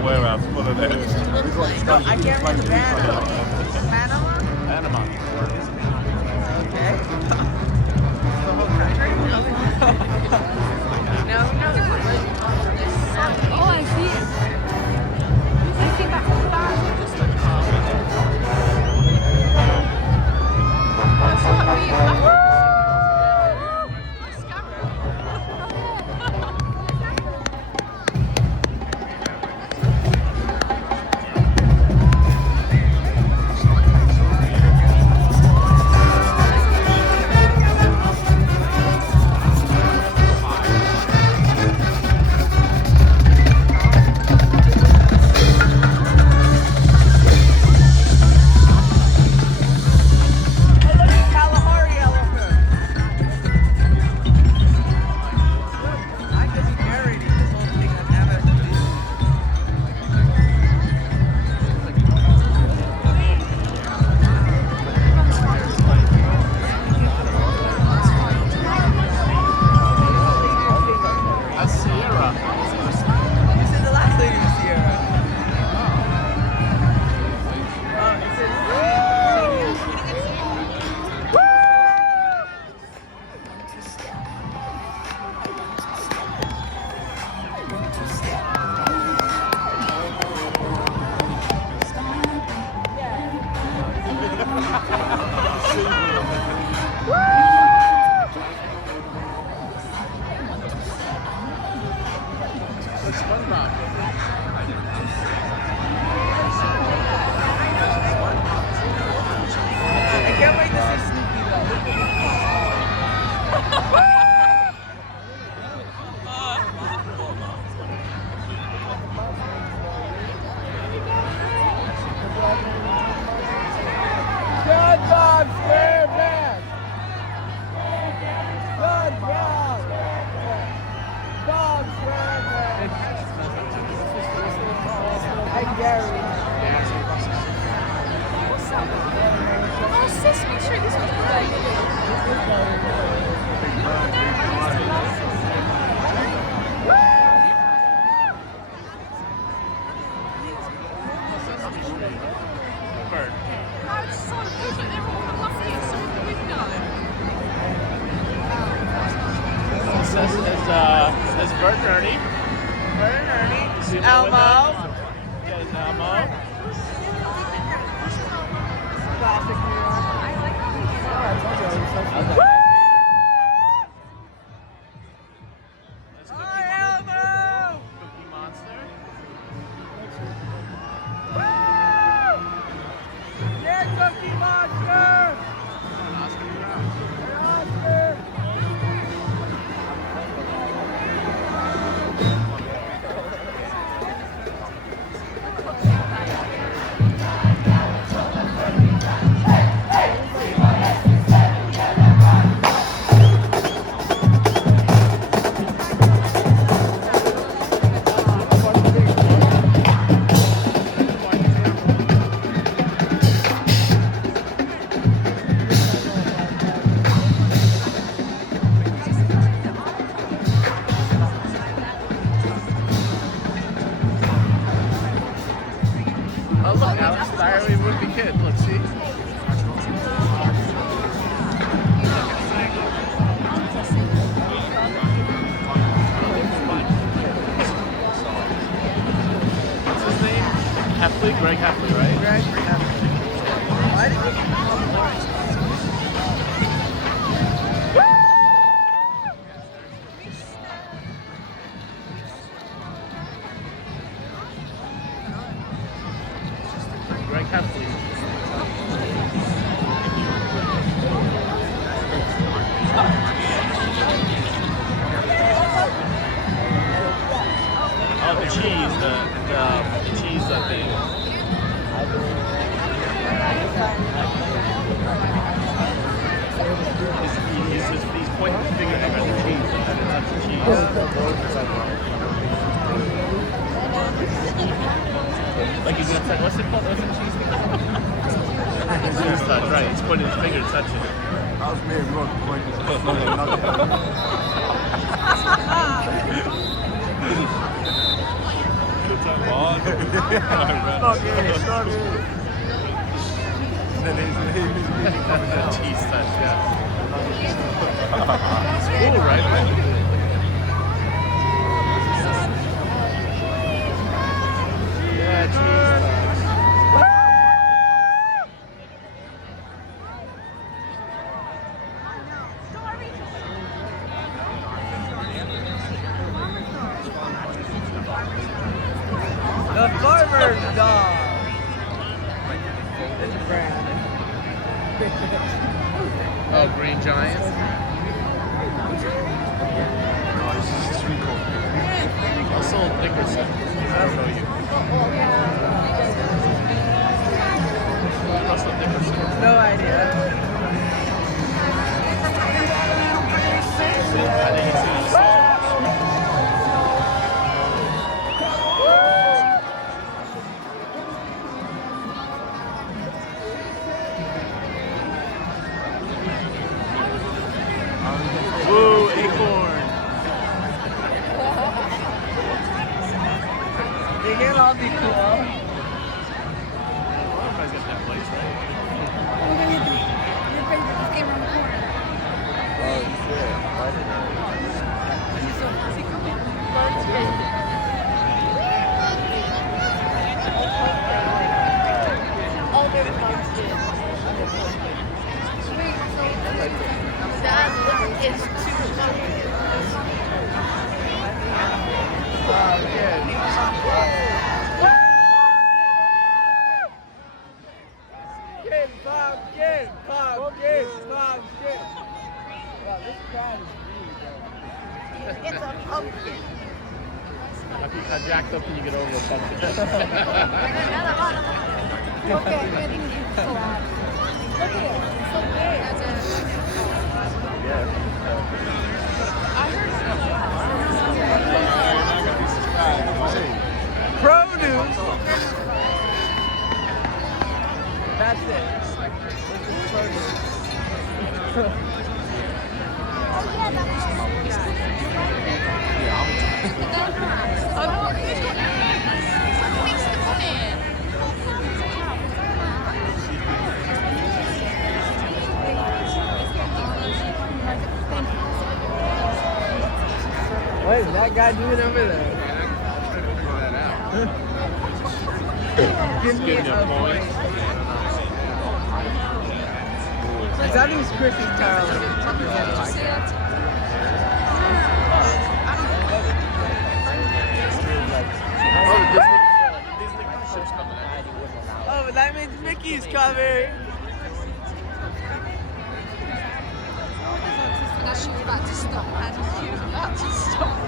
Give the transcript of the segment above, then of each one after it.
Warehouse full of those. I can't remember the band. Panama? Panama. Okay. The whole country? No, who knows? Oh, I see it. I see that whole bag. That's not me. There's Bert and Ernie. Bert and Ernie. Elmo. Elmo. There's Elmo. Classic New York. Hi, Elmo! Cookie Monster. Yeah, Cookie Monster! Oscar! Oh look, Alex Diary would be kid. Let's see. What's his name? Heffley? Greg Heffley, right? Greg Heffley. Why did you... Greg Heffley. Oh, the cheese, the cheese thing. He's pointing his finger at the cheese, and it's the cheese. Like he's gonna touch, what's it called? What's the cheese thing called? He's gonna touch, right? He's putting his finger to touch it. That was me, look, like, Good time. Fuck it, stop it. And then he's coming down. Cheese touch, yeah. It's cool, right? Yeah, cheese touch. The farmer's dog. It's brand. Oh, Green Giant. Russell Dickerson. I don't know you. Russell Dickerson. No idea. I think it's in the song. Woo, acorn. They can all be cool. Everybody's got that place, right? We're gonna get your favorite just came around the corner. Oh, shit. She's so fussy coming. All the other dogs did. Wait, so that is too Pumpkin. Wow, this crowd is really good. It's a pumpkin. How jacked up can you get over a pumpkin? Okay, Anthony, so loud. Look at it. It's so big. I heard Produce. That's it. This is produce. What is that guy doing over there? Give me Give me a a point. point. That is Chris's Charlie. Disney cruise ship's coming out. Oh, but that means Mickey's coming. Now she was about to stop and she was about to stop.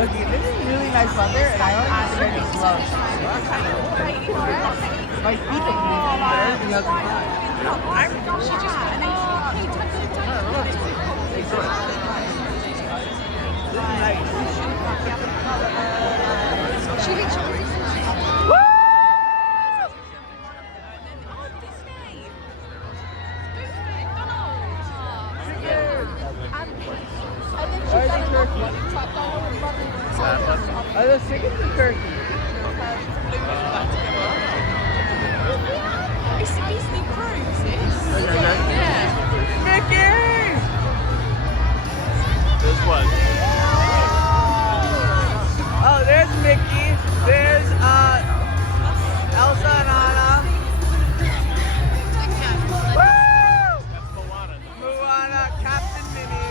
Okay, this is really nice weather, and I don't have to gloves. My feet are clean, but everything else is fine. She just This is nice. She literally. I was thinking the turkey. It's Disney Cruises. Yeah. Mickey! This one. Oh, there's Mickey. There's Elsa and Anna. Woo! That's Moana. Moana, Captain Minnie.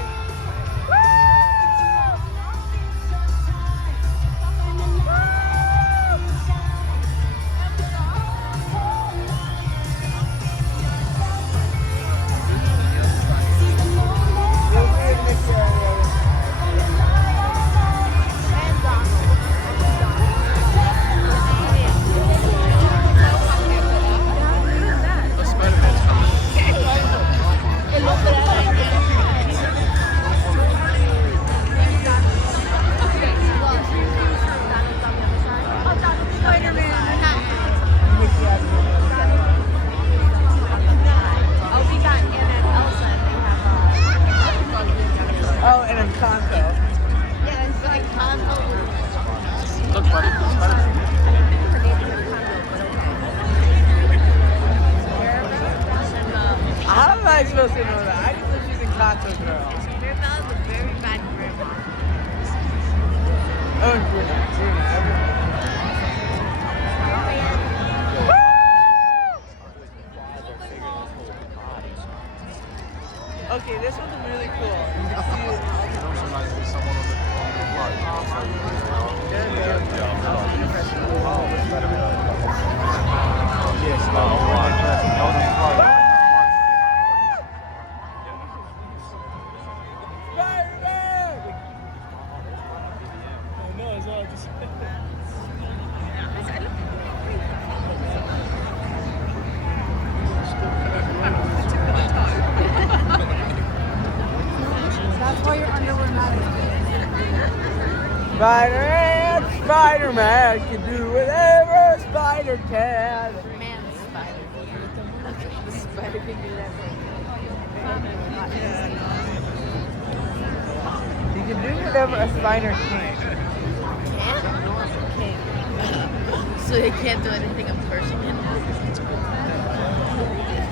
and Conto. Yeah, it's like condo. Look, buddy. How am I supposed to know that? I just know she's in Conto, girl. Mirabelle's a very bad grandma. Oh, Bruno. Okay, this one's really cool. You can see it. That's why your underwear matters. Spider-Man, Spider-Man can do whatever a spider can. Man spider. The spider can do that. You can do whatever a spider can. So he can't do anything a person can do?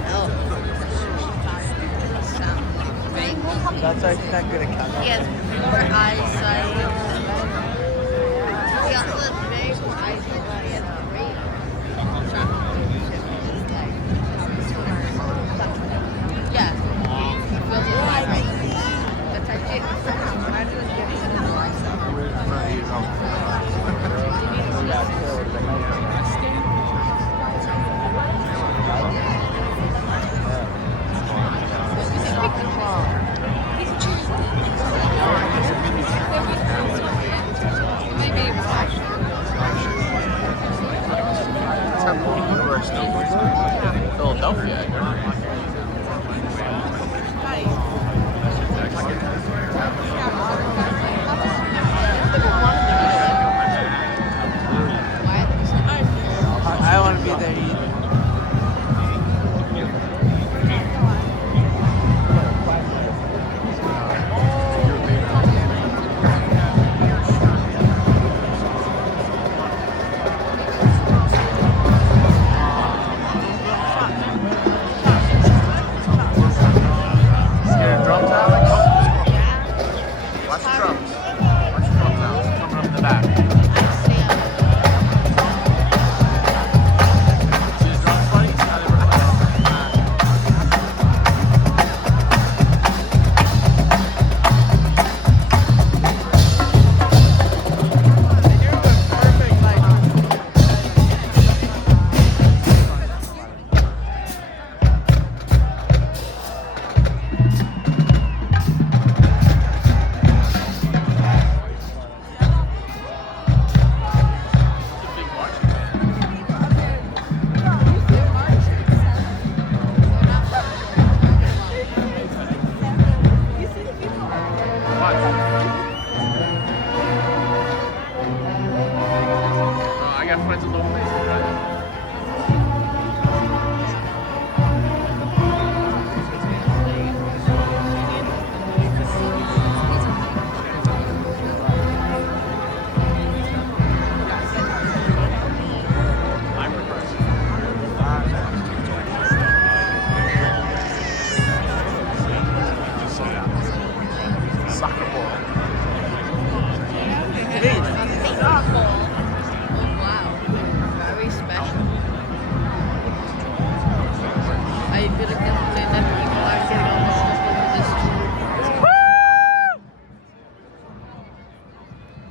Oh. Sound. Right? That's why she's not good at counting. He has poor eyesight. He also has very poor eyesight. He has great yeah. He feels his eyesight. That's actually Philadelphia. I want to be there either. Scared of drums, Alex? Watch the drums. Watch the drums, Alex. Coming up the back. See the drums, buddy? How they were I got friends in low places, right? Soccer ball. Wow. Very special. Are you gonna complain that people are getting all this stuff over this too?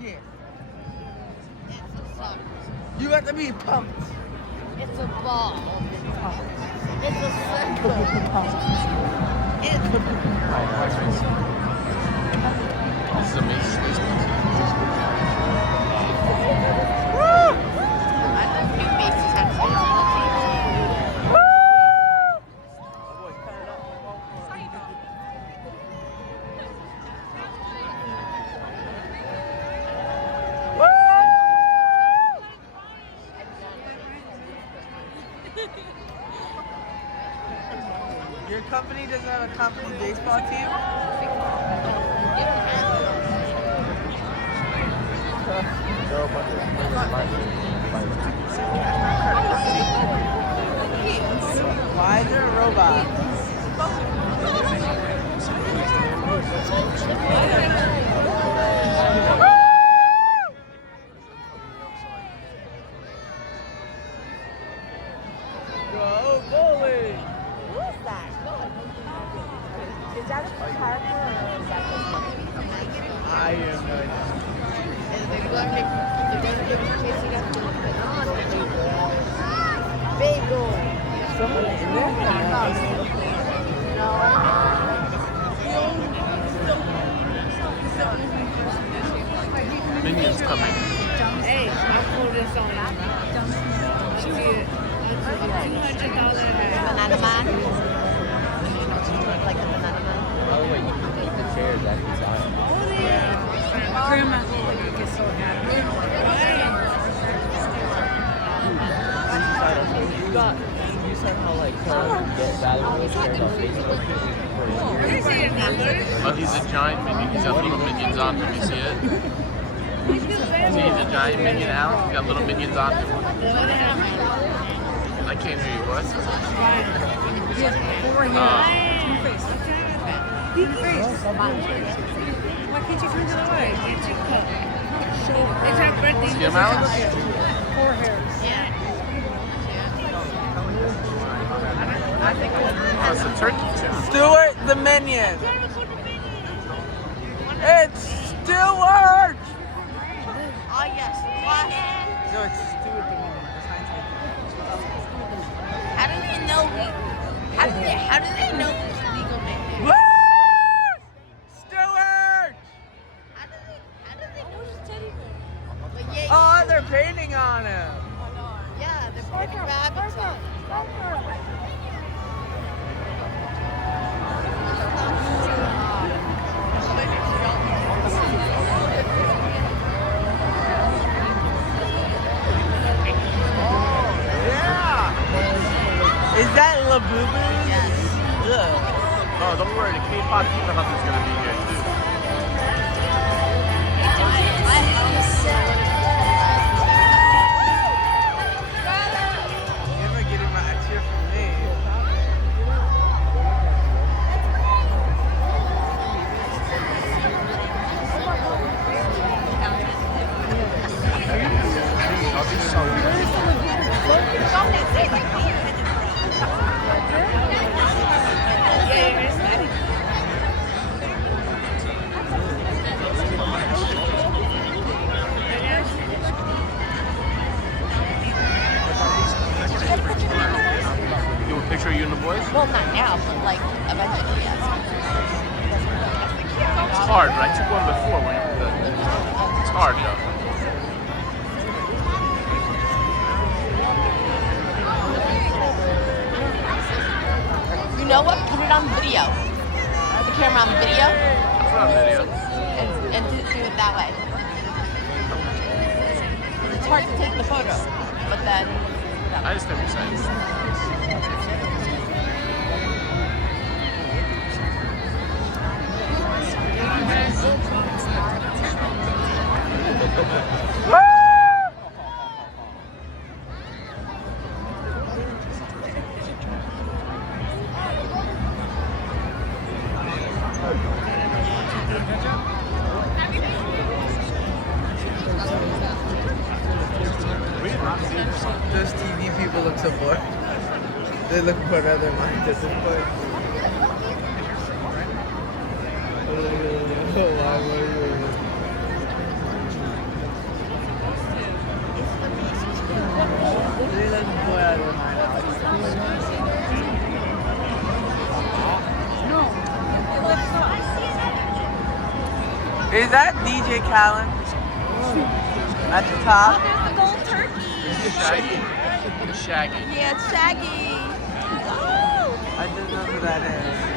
Yes. It's a soccer. You have to be pumped. It's a ball. It's a circle. This is a Macy space. I thought New Macy's had space on the TV. Your company doesn't have a company baseball team? You can throw a bunch of spiders. Why is there a robot? Go bowling! Who's that? Is that a Parker or is that just I am going bagel? someone in there? Minions coming. Hey, I'll pull this on. $200. Banana man? Like the banana man? Oh, wait, you can take the chairs back inside. Grandma will get so happy. You said how, like, get valuable chairs on Facebook for years. Oh, he's a giant minion. He's got little minions on him. You see it? See, he's a giant minion, Alex. He's got little minions on him. I can't hear you. What? Why can't you turn it away? It's your cup. It's her birthday. See him, Alex? 4 hairs. Oh, it's a turkey too. Stuart the Minion! It's Stuart! Oh, yes. What? No, it's Stuart the Minion. The sign's like How do they know how do they know this legal name? Woo! Stuart! How do they know this teddy bear? But yeah, Oh, they're painting on him. yeah, they're putting rabbits on. Yeah! Is that Labubu? Yes. Ugh. Oh, don't worry. The K-pop Diva Hunter's gonna be here too. You're never getting my cheer from me. You want a picture of you and the boys? Well, not now, but like eventually, yes. It's hard, but I took one before when it's hard though. You know what? Put it on video. Put the camera on video Put on video. and do it that way. It's hard to take the photo, but then. I just never said it. Those TV people look so bored. They're looking for another mic at this point. Why were you? They let the boy out of their mind, Alex. Is that DJ Callan? At the top? There's the gold turkey. Shaggy. Shaggy. Yeah, it's Shaggy. I don't know who that is.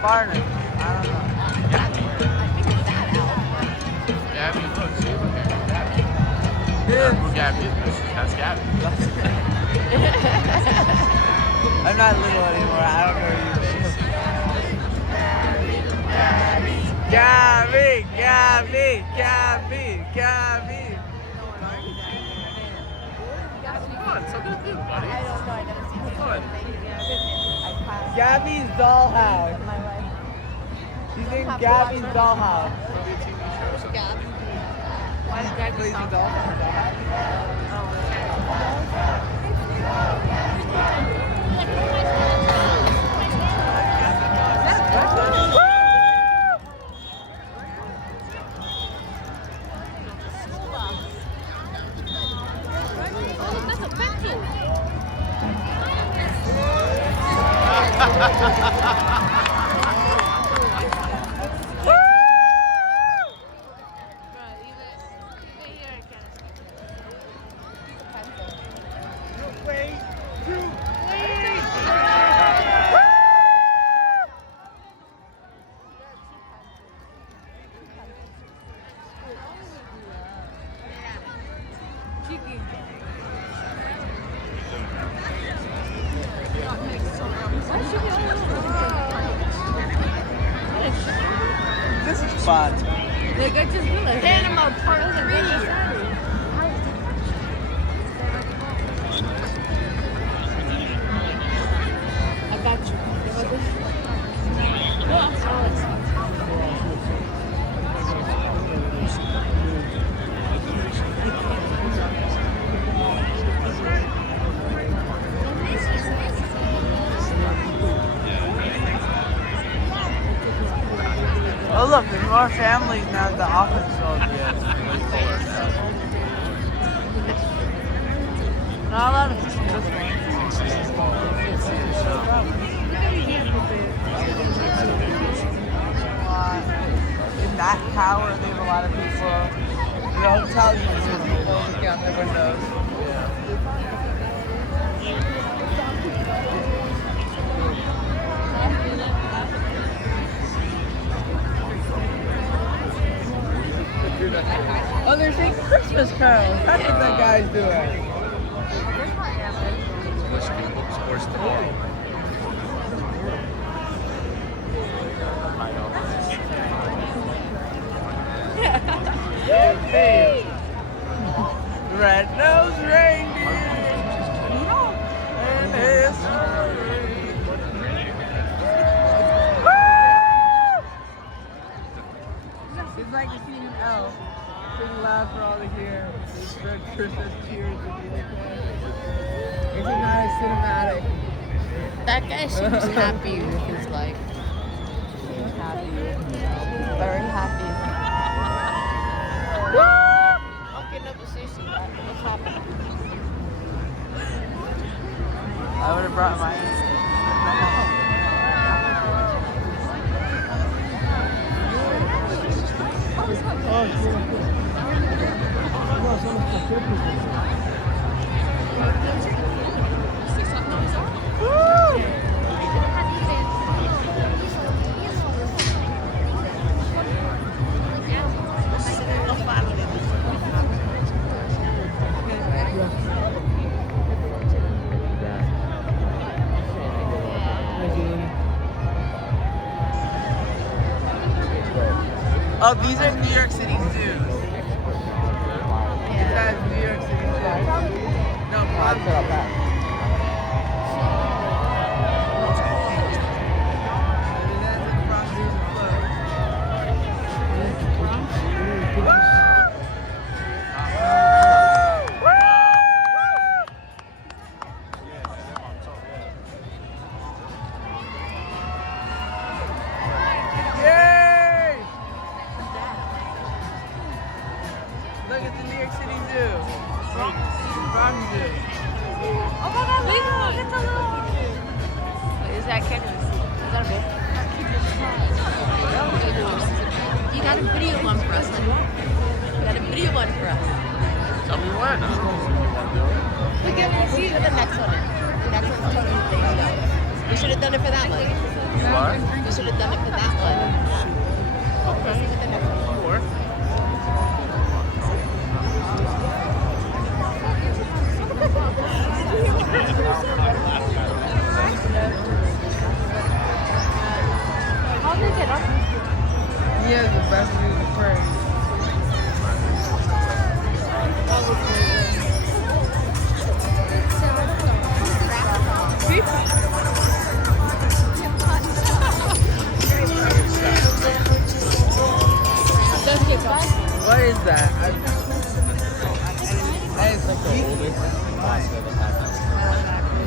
Barney. I don't know. Gabby, look, see, look at Gabby. Yeah. Who Gabby is? That's Gabby. I'm not little anymore. I don't know you. Gabby, Gabby, Gabby, Gabby. Come on, something to do, buddy. Come on. Gabby's dollhouse. She's in Gabby's dollhouse. Maybe a TV show or something. Why did Gabby Lazy stop? dollhouse. Oh, look, that's a pencil. Bro, even here I can't escape. Wait. Cheeky. This is fun. Like, I just realized. Panama Part 3. I got you. Oh look, there's more families now at the office building. Not a lot of people this in that tower, they have a lot of people. The hotel, you can see people looking out the windows. Oh, they're singing Christmas carols. That's what that guy's doing. Wish people sports tomorrow. Red-nosed reindeer and his It's like a scene in Elf. Sing loud for all to hear. Red Christmas cheers. It's not as cinematic. That guy seems happy with his life. He's happy. Very happy. Fucking up the sushi. What's happening? I would have brought mine. Oh, these are New York City zoos. That's New York City zoo. No, Bronx. Look at the New York City Zoo. Bronx Zoo. Oh my god, big one. It's a little one. Wait, is that Kenny? Is that a big? You got a video one for us, honey. You got a video one for us. Tell me when. We get to see the next one. The next one's totally big. We should have done it for that one. are? You should have done it for that one. Okay. Sure. How did it get up? He has the best view of the parade. What is that? It's Like the oldest pasta they have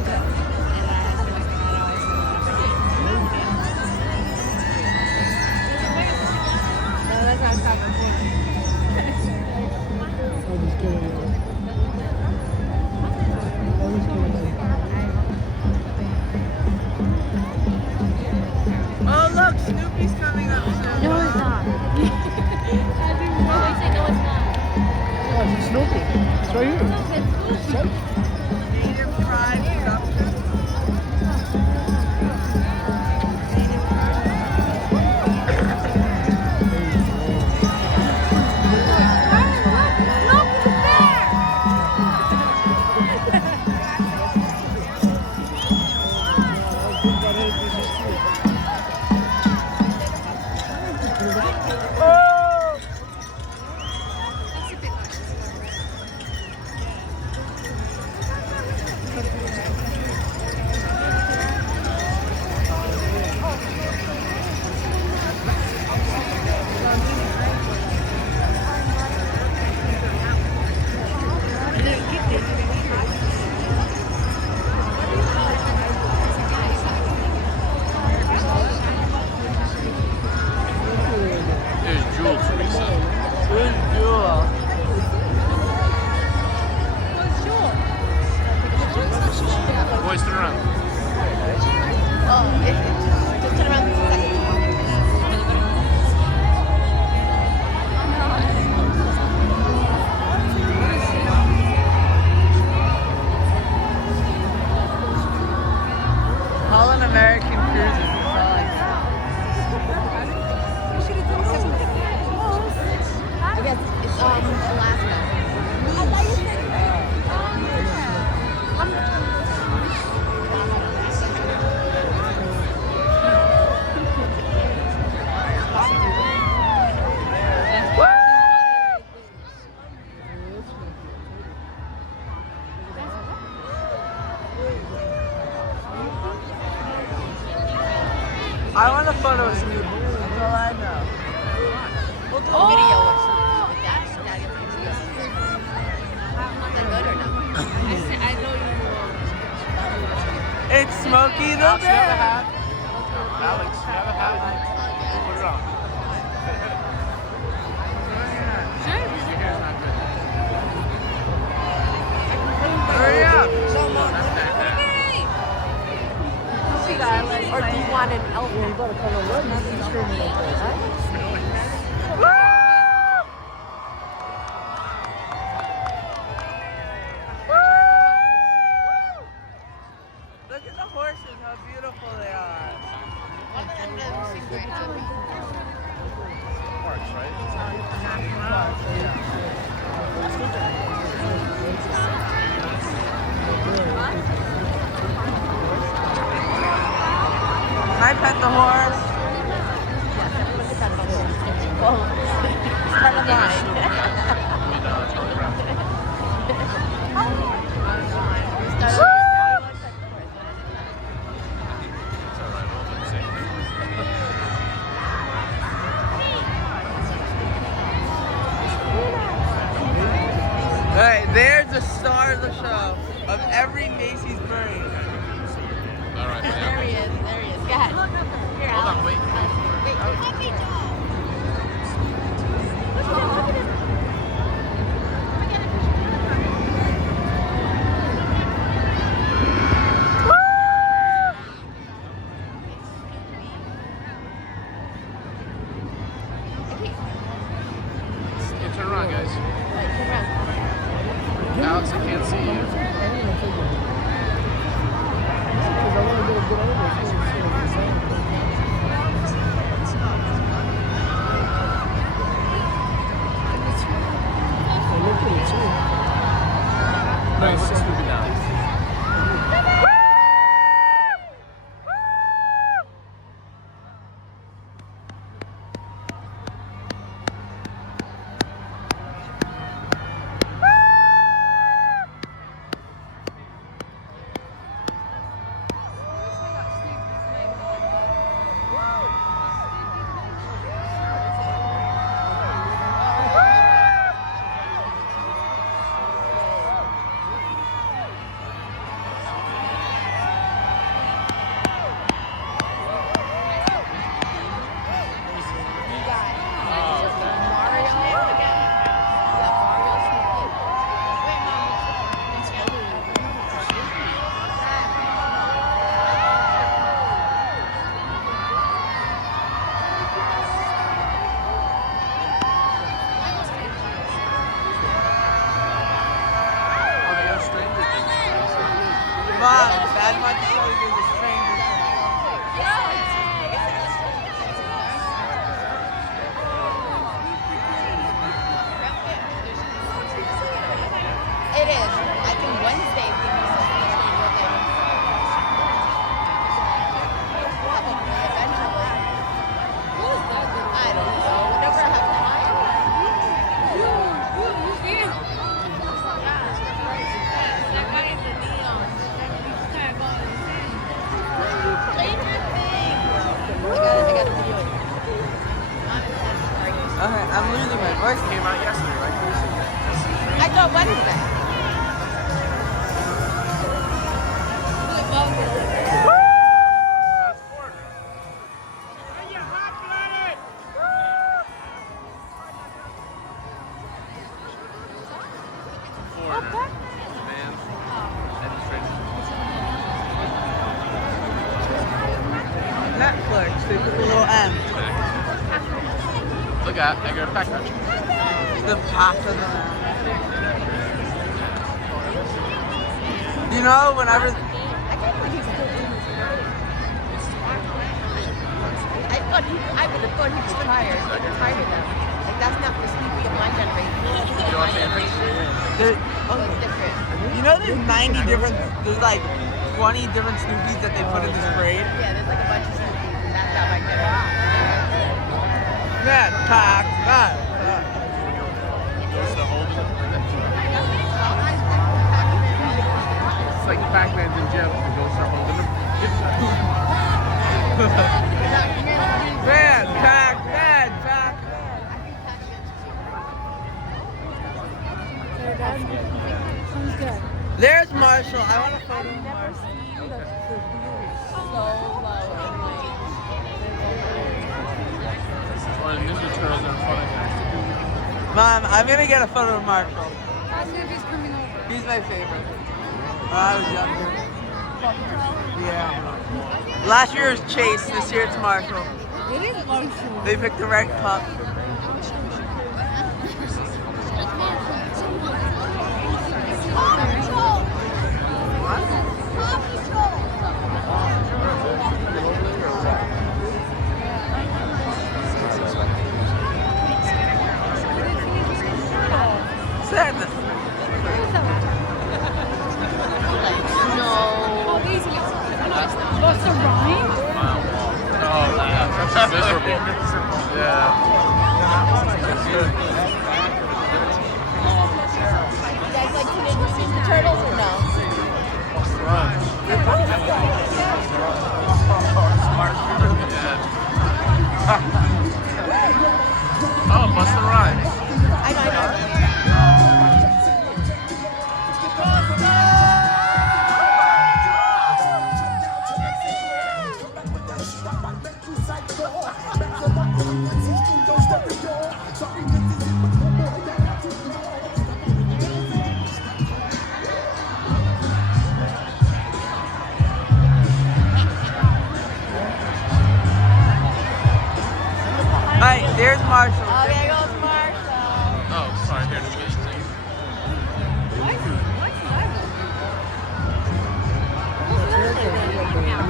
now. Oh look, Snoopy's coming up soon. No, it's not. I say no, it's not. Oh, it's Snoopy. It's right here. Native tribe stuff. There's Jewel, Teresa. Who's Jewel? Boys, turn around. Just turn around for a second. Holland American Cruises. That's all I know. I guess it's Alaska. I want a photo of Snoopy. That's all I know. We'll do a video or something with that. Daddy will do it. Is that good or no? I know you. It's Smokey the Alex, you have a Bear. hat? Alex, you have a hat? Put it on. Sure. Your hair's not good. Hurry up. Or do you want an elf? You gotta come and run. You keep screaming like that. Look at the horses, how beautiful they are. Parks, right? Can I pet the horse? It's kind of mine. Tony Brown. It's all right, we'll do the same thing. Alright, there's the star of the show of every Macy's parade. All right, There man. he is. There he is. Go ahead. Here, Hold on, Alex. wait. Wait. Puppy dog. Look at him. Yeah, turn around, guys. Right, turn around. Alex, I can't see you. I'm gonna take it. Because I want to get a good overview. I'm losing my voice. Came out yesterday, right? I thought Wednesday. That's foreigner. Foreigner. Man. Demonstration. Netflix. They put the little M. Look at, I got a pack crunch. The path of the M. You know, whenever. I can't believe he's still in this grade. I would have thought he was tired. He retired them. Like, that's not the sleepy of my generation. You want to take a picture? There- Oh, it's different. You know, there's 90 different. There's like 20 different Snoopies that they put in this grade. Yeah, there's like a bunch of sleepies, and that's not my generation. Man, pack, man. Just to hold it. It's like the Pac-Man's in jail. You go start holding them. Man, pack, man, pack. There's Marshall. I want to photo of Marshall. Or the Ninja Turtles are funny. Mom, I'm gonna get a photo of Marshall. He's my favorite. When I was younger. Yeah. Last year was Chase. This year it's Marshall. It is Marshall. They picked the right pup. Sadness. What's the rhyme? Oh, yeah. That's miserable. Yeah. You guys like Teenage Mutant Ninja Turtles or no? Oh, Busta Rhymes. I know. Alright, there's Marshall. Oh, there goes Marshall. Oh, sorry. Here, let me get you thing. Remember that, buddy.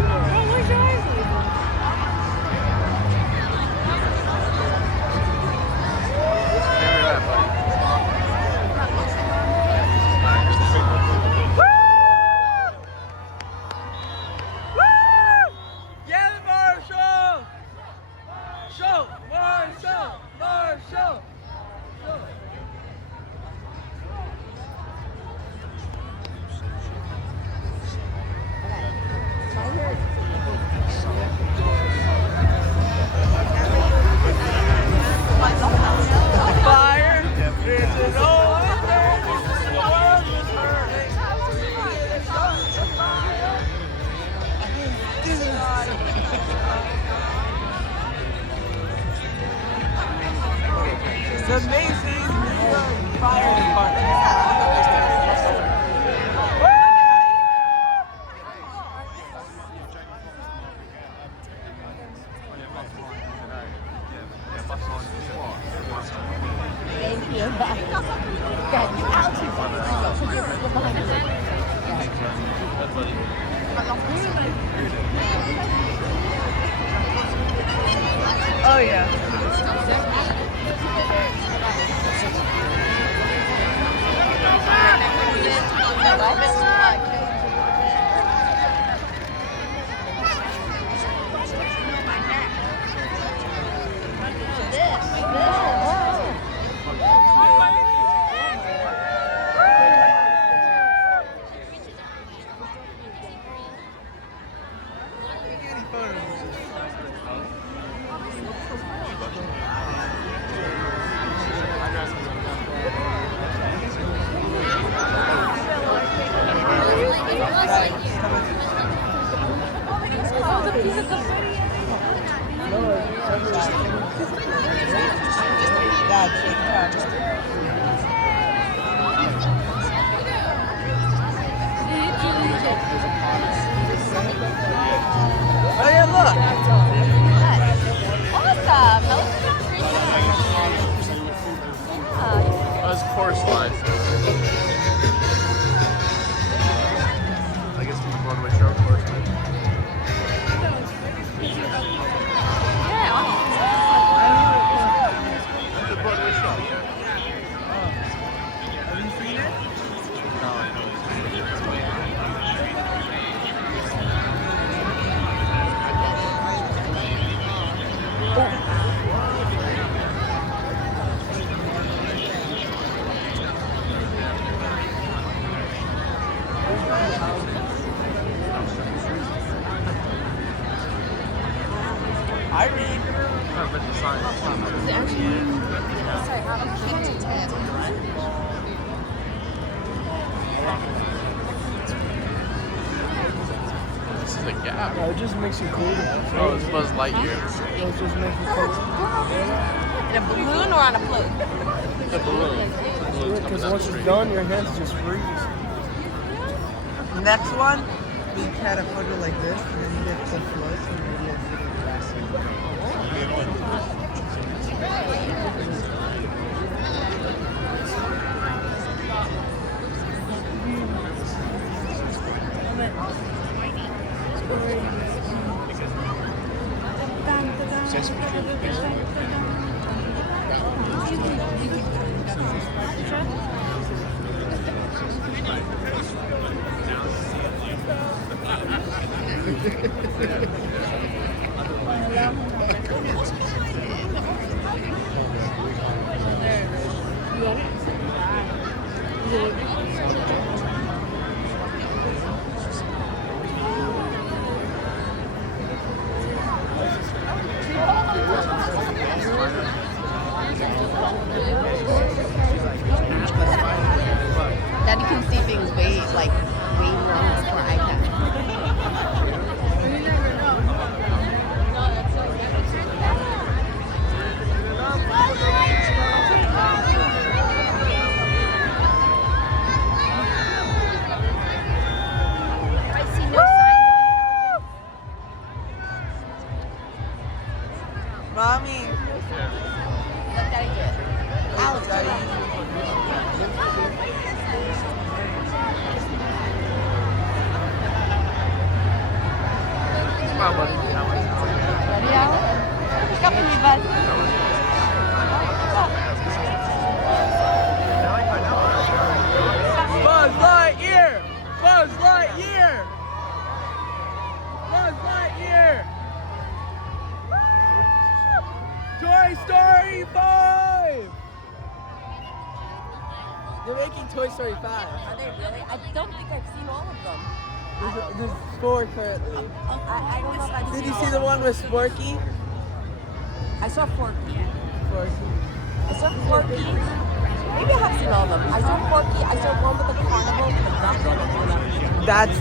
Get it, Marshall! Show! Marshall! Marshall! Fire! It's an old the Macy Fire Department. Oh yeah. I read. But the signs. Is it actually? Sorry, how to keep to 10. This is a gap. No, it just makes you cool. Oh, it's Buzz Lightyear. It just makes you cool. In a balloon or on a float? The balloon. The balloon's coming Because down the once it's street. done, your hands just freeze. Next one, we had a photo like this, and then you get some floats, and then you get Daddy can see things way more before I can. Mommy. Let Daddy do it. Alex, do it. Come on, buddy. Ready, Alex? Pick up with me, bud. Buzz Lightyear! Buzz Lightyear! Buzz Lightyear! Toy Story 5! They're making Toy Story 5. Are they really? I don't think I've seen all of them. There's 4 currently. I don't know if I've seen Did you all see of the them. one with Sporky? I saw Forky. Forky. I saw Forky. Maybe I have seen all of them. I saw Forky. I saw one with the carnival with the duck. That's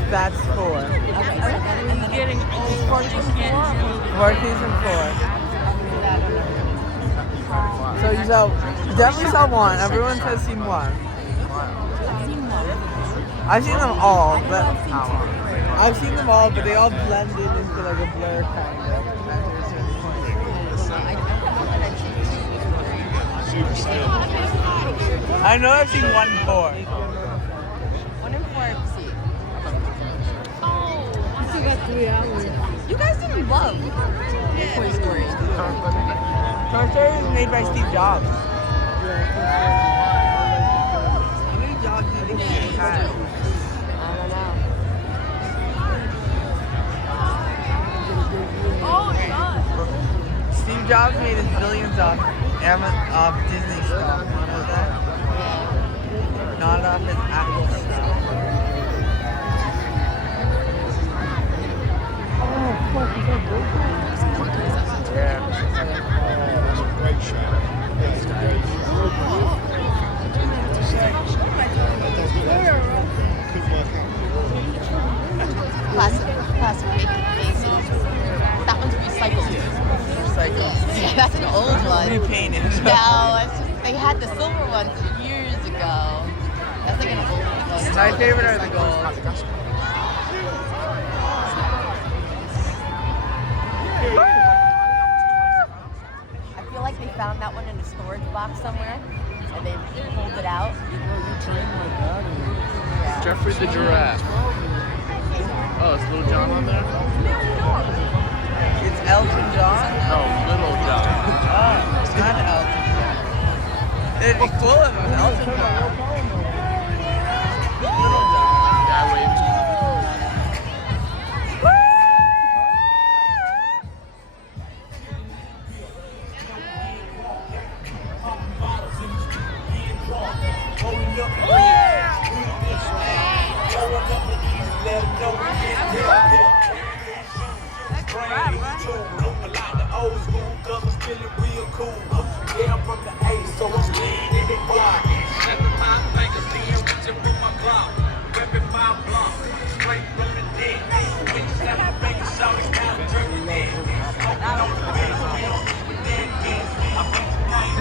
4. Okay, so then getting old. Forky's 4. Forky's in 4. So you saw, definitely saw 1. Everyone has seen 1. I've seen them all, but I've seen them all, but they all blended into like a blur kind of. I know I've seen 1 before. 1 and 4 I've seen. You still got 3 hours. You guys didn't love Toy Story. Toy Story was made by Steve Jobs. How many jobs do you think he had? I don't know. Oh my god. Steve Jobs made his billions off Disney stuff. You know that? Not off his Apple stuff. Classic Macy. That one's recycled. Yeah, that's an old one. Repainted. No, it's just, they had the silver ones years ago. That's like an old one. My favorite are the gold. I feel like they found that one in a storage box somewhere, and they pulled it out. Yeah. Jeffrey the giraffe. Oh, is Little John on there? It's Elton John? No, Little John. Oh, it's not Elton John. It'd be cool if it was Elton John. Little John. Guy waves.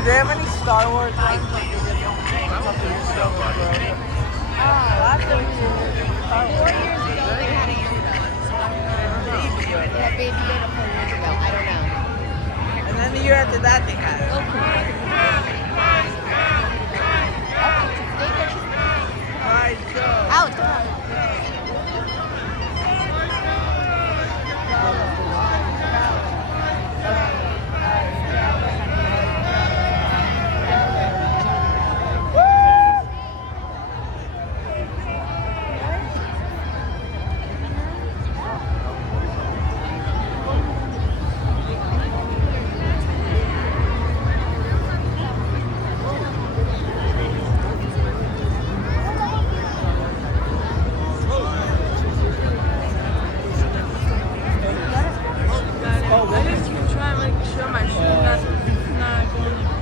Do they have any Star Wars ones? I don't think so, buddy. Last time we were Star 4 Wars. years ago, they had a Yoda. They had Baby Yoda 4 years ago. I don't know. And then the year after that, they had it. Alright, so. Alex, come on. I just try and like show my shoe not going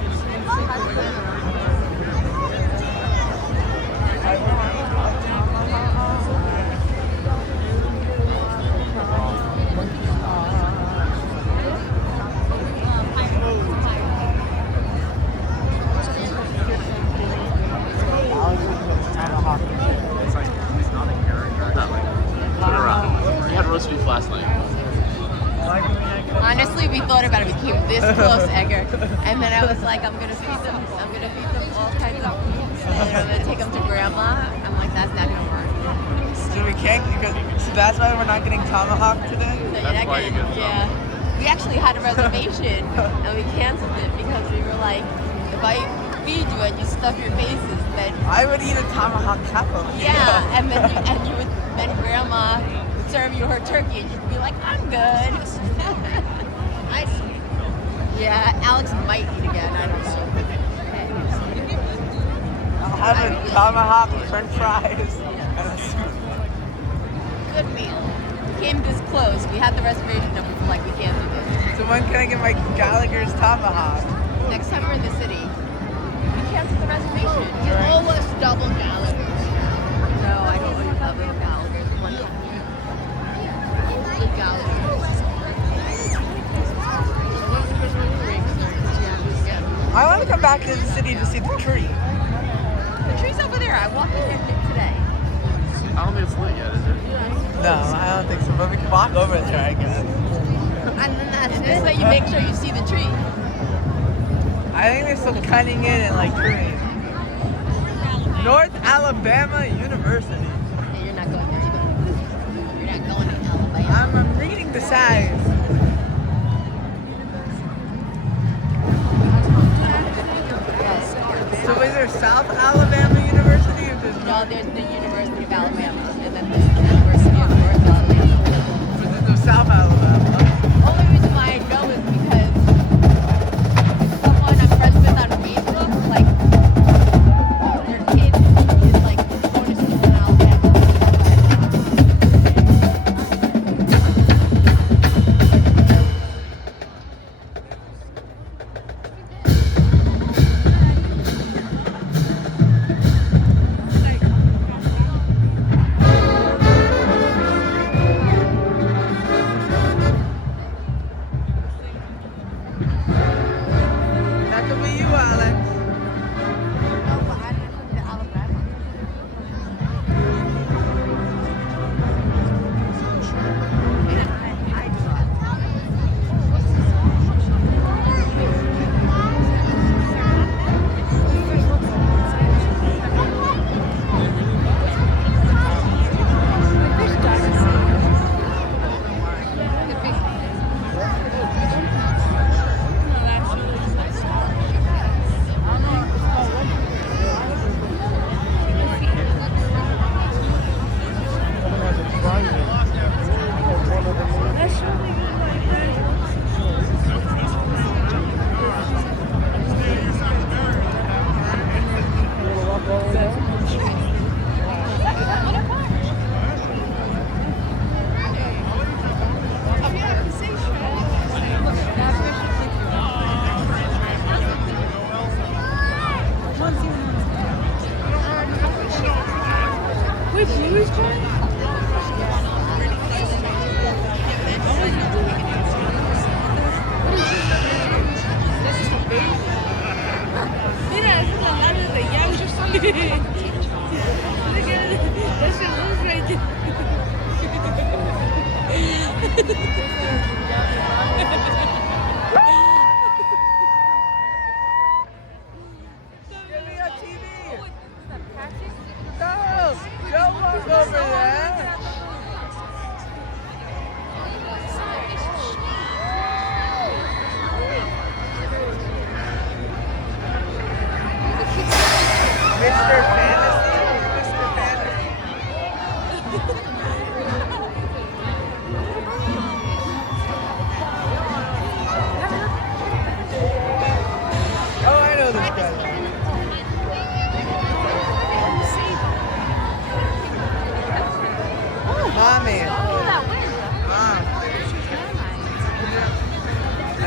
Turn around. We had roast beef last night. Honestly, we thought about it. We came this close, Edgar. And then I was like, I'm gonna feed them all kinds of foods. And then I'm gonna take them to grandma. I'm like, that's not gonna work. So we can't, because, so that's why we're not getting tomahawk today? So you're That's not why you getting- get yeah. We actually had a reservation and we canceled it because we were like, if I feed you and you stuff your faces, then I would eat a tomahawk taco. yeah, and then grandma would serve you her turkey and you'd be like, I'm good. Yeah, Alex might eat again, I don't know. I'll have a tomahawk, french fries, and a soup. Good meal. We came this close. We had the reservation and we were like, we can't do this. So when can I get my Gallagher's tomahawk? Next time we're in the city, we canceled the reservation. You owe us double Gallagher's. No, I don't owe you double Gallagher's. One time. Good Gallagher's. I want to come back to the city to see the tree. The tree's over there. I walked in there today. I don't think it's lit yet, is it? No, I don't think so, but we can walk over there, I guess. And then that's this way you make sure you see the tree. I think they're still cutting it and like trimming. North Alabama University. Yeah, you're not going there either. You're not going to Alabama. I'm reading the signs. So is there South Alabama University or just No, there's the University of Alabama, and then there's the University of North Alabama. there's no South Alabama? The only reason why I know is because someone I'm friends with on Facebook, like, their kid is like going to school in Alabama.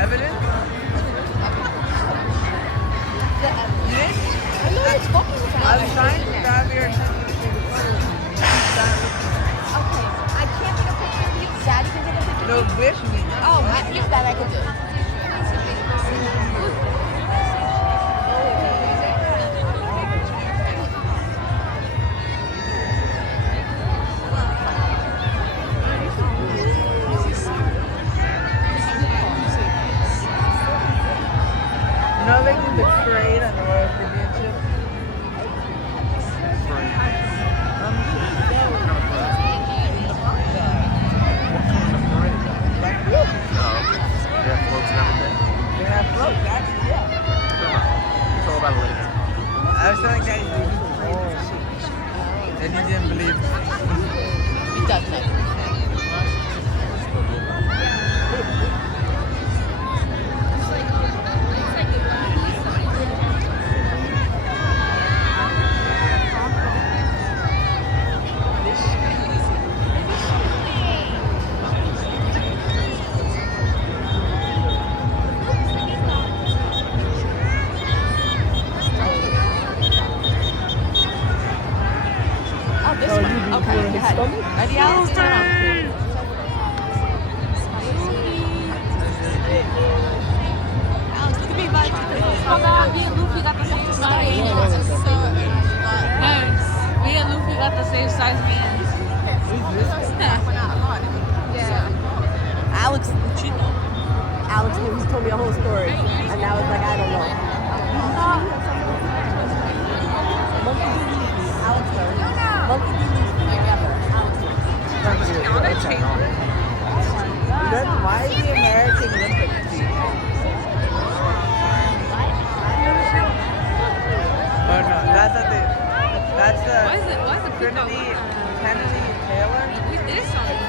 Evidence? You did? I know you're talking about I was trying to grab your attention to take a photo of me. Okay, I can't take a picture of you. Daddy can take a picture No, of you. with me. Oh, with you? That I can do. You know they did the trade on the Royal Championship? Yeah, floats and everything. They have floats, actually, yeah. It's all about it later. I was telling guys, and he didn't believe me. He does know. Oh, this one. Okay, go ahead. Ready, Alex? Turn on. Alex, look at me, bud. Hold on, me and Luffy got the same size. Guys, me and Luffy got the same size hands. Alex, Alex told me a whole story, and now it's like, I don't know. Alex knows. Monkey D. Why is the American Olympic team? Oh no, that's not the. That's the. Why is the Trinity, Kennedy, Taylor. We did something.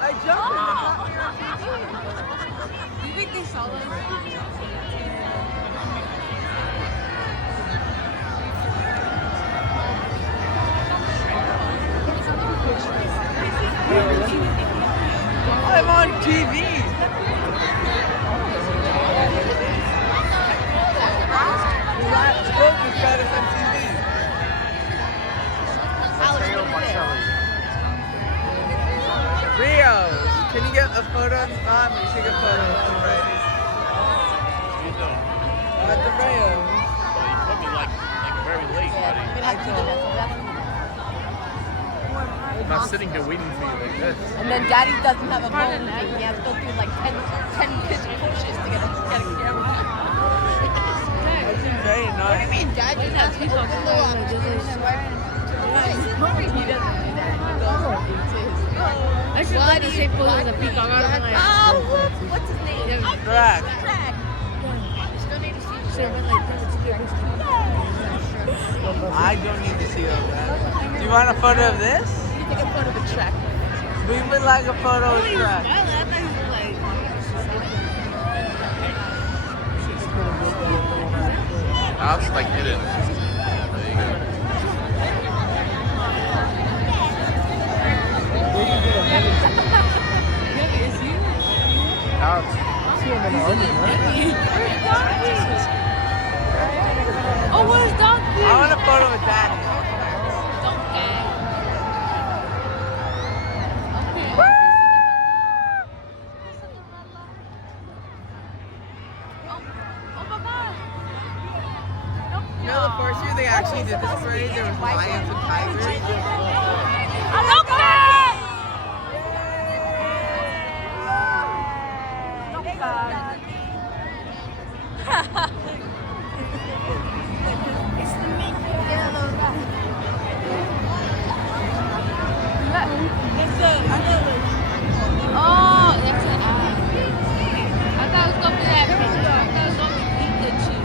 I jumped in You think they saw us? I'm on TV. You're not supposed to try this on TV. Alex, what is it? Rios, can you get a photo on spot? We take a photo of the right. At the Rios. Well, you put me like very late, Yeah, buddy. we're gonna have to do that. I'm not sitting here waiting for you like this. And then Daddy doesn't have a phone thing. He has to go through like 10 pitch pushes to get a camera. This is very What do annoying. you mean, Dad? You have to go through He doesn't do that. He goes into his. I should like the same pose as a peacock. I don't like. Oh, look, what's his name? Correct. Craig. Still need to see I don't need to see all that. Do you want a photo of this? You take a photo of a track. We would like a photo of Shrek. I thought he was like. I'll just like hit it. There you go. Alex. Oh, where's Donkey? I want a photo with Daddy. Donkey. You know the first year they actually did this parade, there was lions and tigers. Oh, that's an eye. I thought it was gonna be that picture. I thought it was gonna be Pikachu.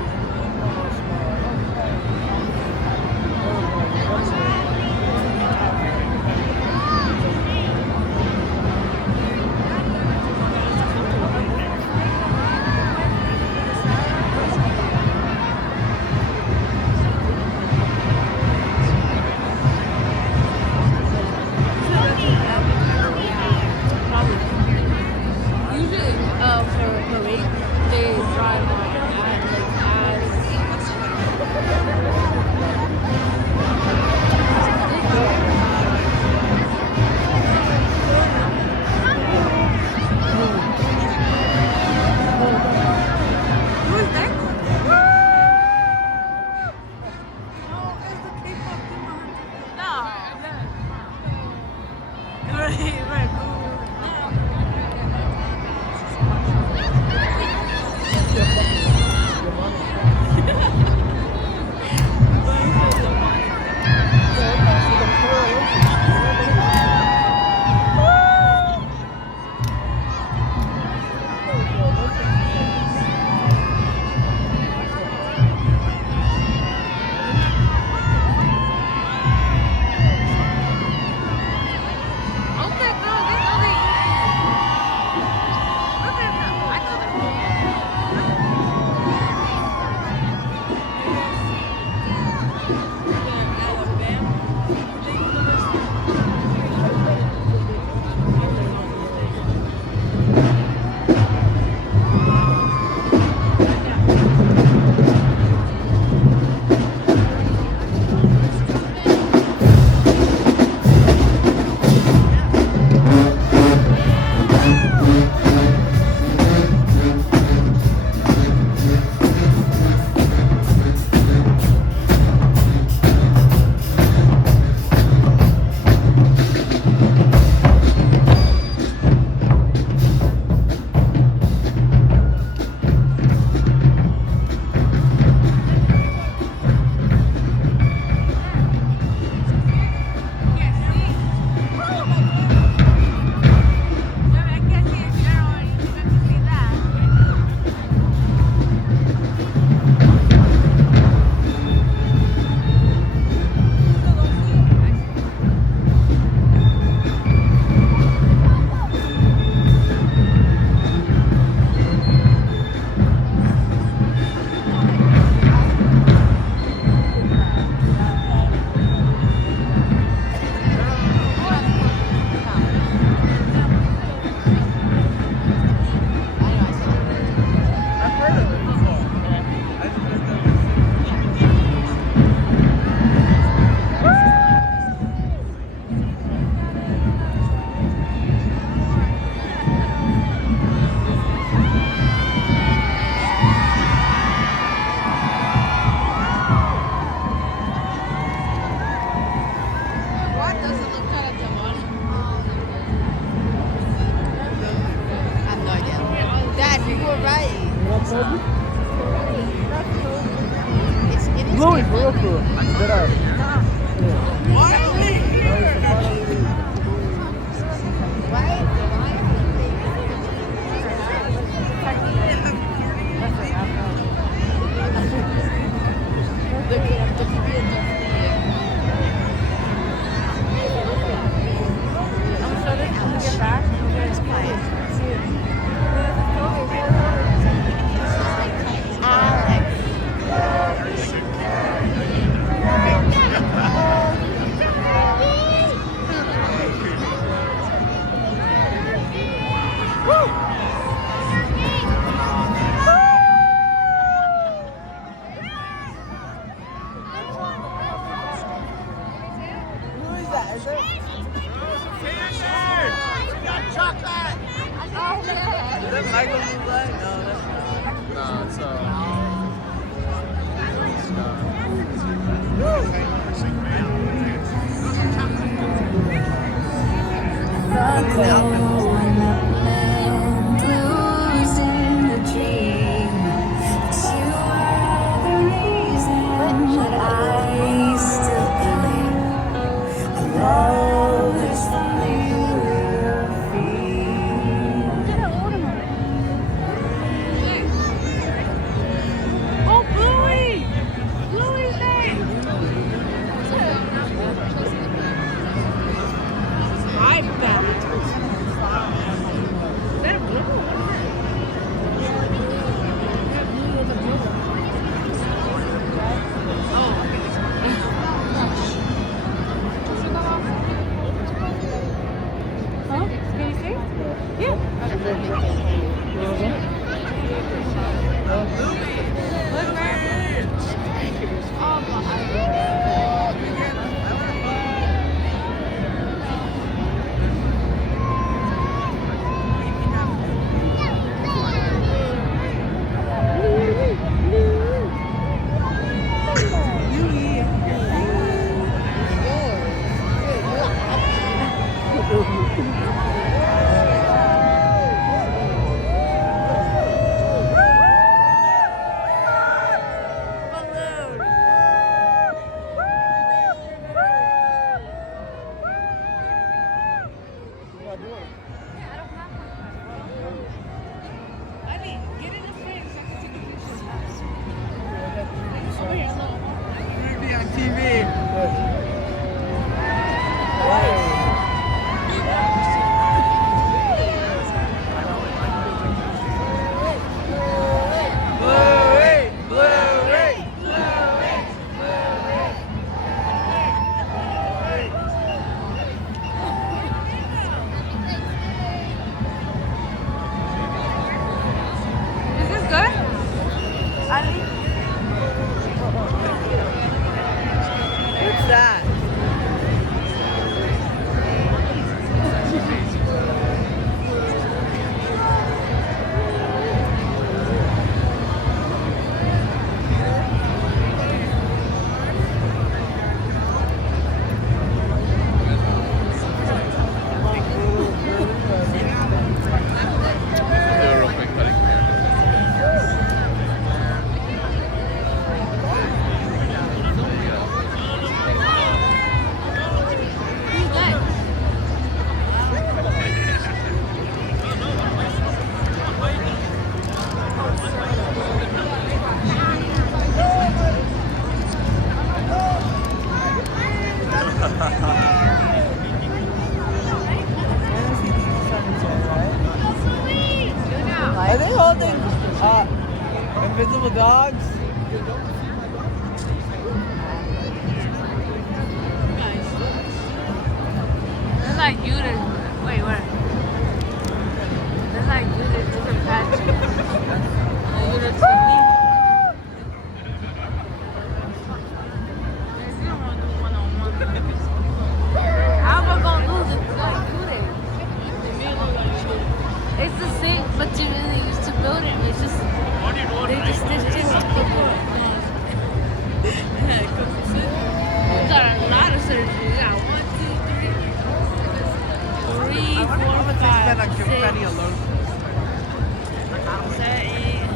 Louis, for real. Get up. Is that Michael Bublé? No, that's not. No, it's Losing the dream that you are the reason that I still believe love is something you feel. Oh, Bluey! Bluey's there! I bet. Is that a blue? Huh? Can you see? Yeah. Look, man. Oh, my. Be on TV. Bluey, Bluey, Bluey, Bluey. Is this good? Ali? What's that? real quick, buddy. Come here. Are they holding invisible dogs? There's like you that. Wait, where? There's like you that took a patch. And you that took me. You don't want to do one-on-one. How am I gonna lose it? It's like you that. It's the same, but you really used to build it. It's just they just stitched it before. You got a lot of surgery. You got 1, 2, 3, 4, How much they spend on 5, confetti 6, alone? 7, 8.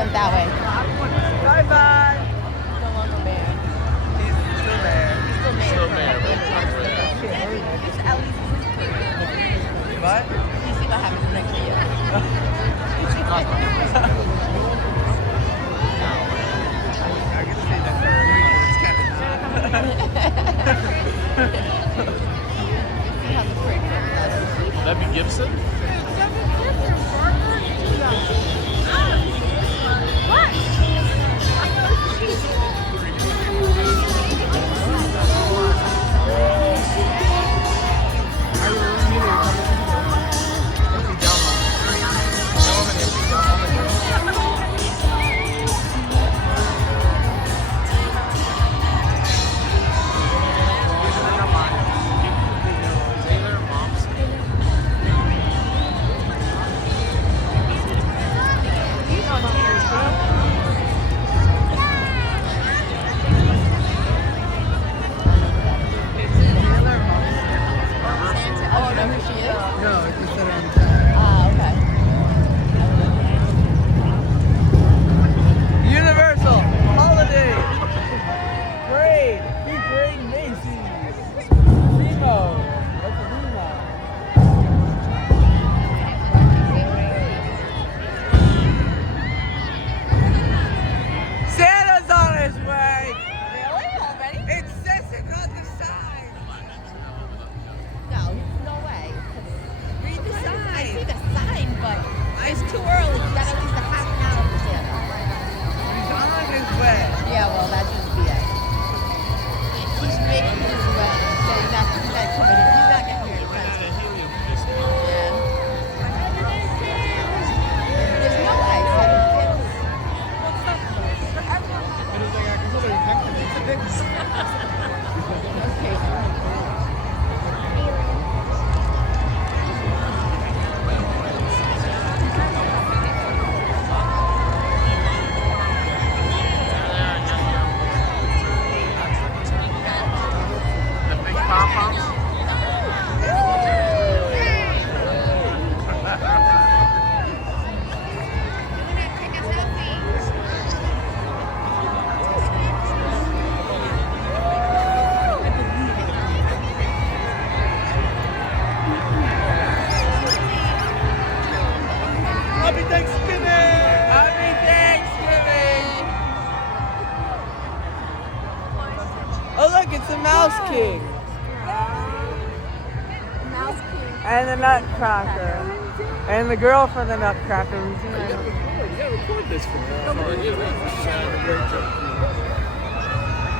went that way. Bye bye. No longer mayor. He's still there. He's still mayor. Still mayor, but At least What? you see what happens next year. I can say that for it's kind See how the prick does. will that be Gibson? Taylor, mom's. Oh, no, who she is? No, it's just that on the Ah, okay. Universal Holiday Parade featuring Macy. Remo. That's Remo. Santa's on his way. Really? Already? It says it on the sign. No, no way. Read the I sign. see the sign, but it's too early. You got at least a half an hour for Santa. He's on his way. Yeah, well, that's just BS. He's making his way. Saying that he's not coming in. He's not getting here in time. Yeah. There's no way. The big pom-poms? Happy Thanksgiving! Happy Thanksgiving! Oh look, it's the Mouse King. And the Nutcracker. And the girl from the Nutcracker. You gotta record this for me.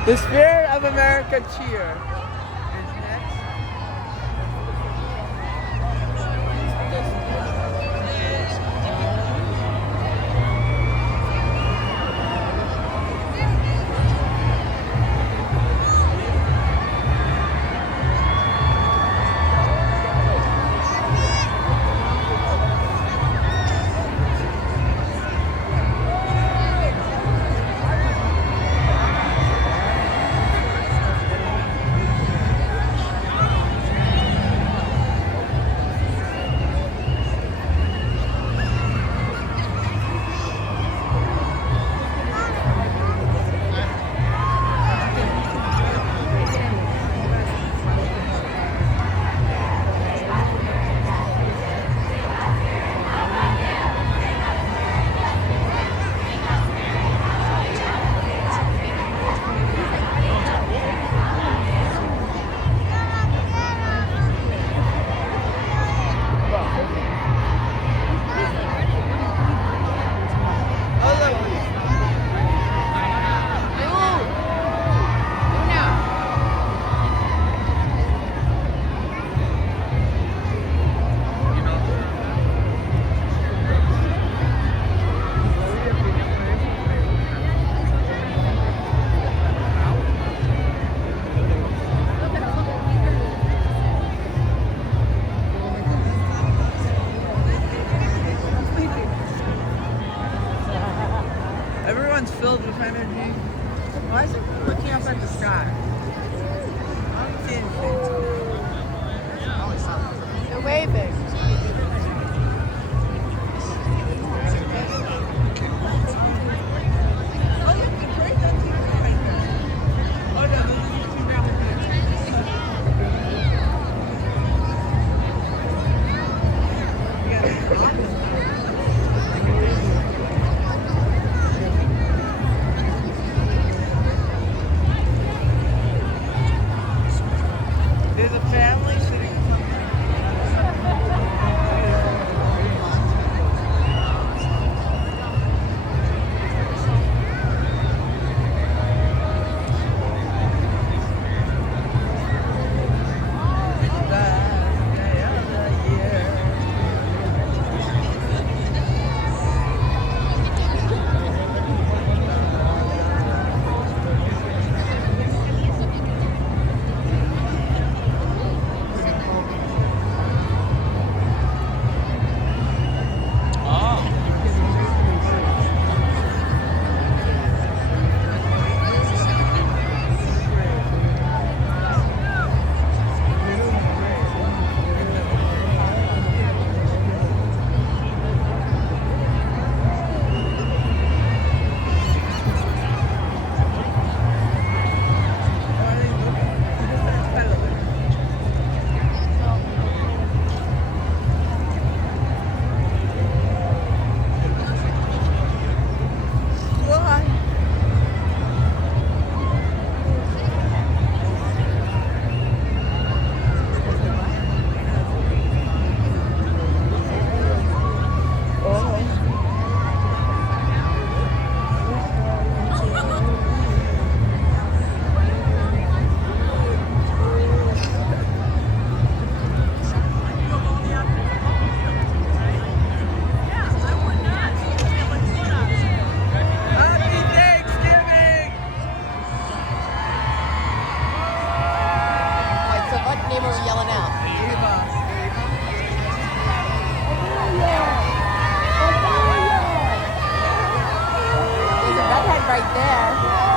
The Spirit of America cheer. Is next. Everyone's filled with energy. Why is it looking up at the sky? I don't see anything. They're waving. right there.